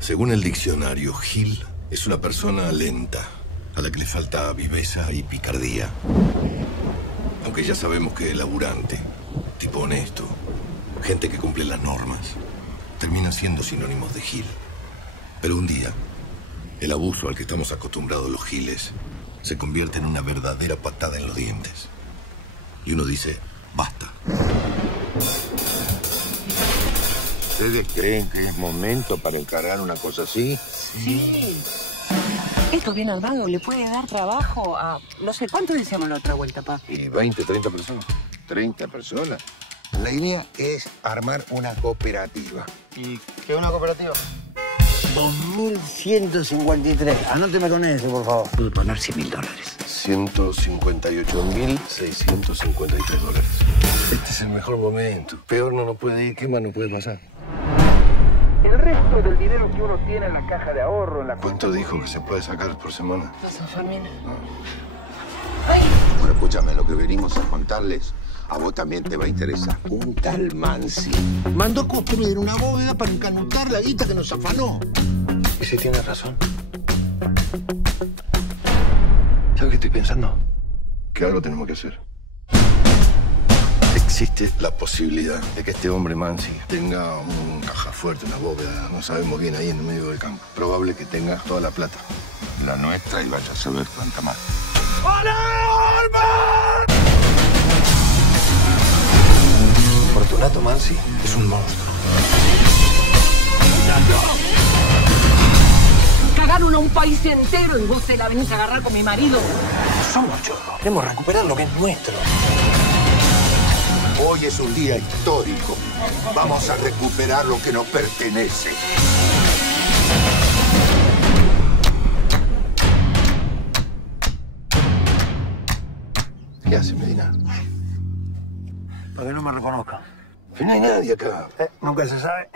Según el diccionario, Gil es una persona lenta, a la que le falta viveza y picardía. Aunque ya sabemos que laburante, tipo honesto, gente que cumple las normas, termina siendo sinónimos de Gil. Pero un día, el abuso al que estamos acostumbrados los giles se convierte en una verdadera patada en los dientes. Y uno dice, basta. ¿Ustedes creen que es momento para encarar una cosa así? Sí. Esto bien armado le puede dar trabajo a... No sé, ¿cuánto decíamos la otra vuelta, pa? Y 20, 30 personas. 30 personas. La idea es armar una cooperativa. ¿Y qué es una cooperativa? 2.153. Anóteme con ese, por favor. Pude poner $100.000. 158.653 dólares. Este es el mejor momento. Peor no nos puede ir. ¿Qué más nos puede pasar? El resto del dinero que uno tiene en la caja de ahorro, en la... ¿Cuánto dijo que se puede sacar por semana? Bueno, escúchame, lo que venimos a contarles, a vos también te va a interesar. Un tal Mansi mandó construir una bóveda para encanutar la guita que nos afanó. ¿Y si tiene razón? ¿Sabes qué estoy pensando? Que algo tenemos que hacer. Existe la posibilidad de que este hombre Mansi tenga un caja fuerte, una bóveda, no sabemos bien, ahí en el medio del campo. Probable que tenga toda la plata. La nuestra y vaya a saber cuánta más. Fortunato Mansi es un monstruo. Cagaron a un país entero y vos te la venís a agarrar con mi marido. Somos chorros. Queremos recuperar lo que es nuestro. Hoy es un día histórico. Vamos a recuperar lo que nos pertenece. ¿Qué hace Medina? Para que no me reconozca. No hay nadie acá. Nunca se sabe.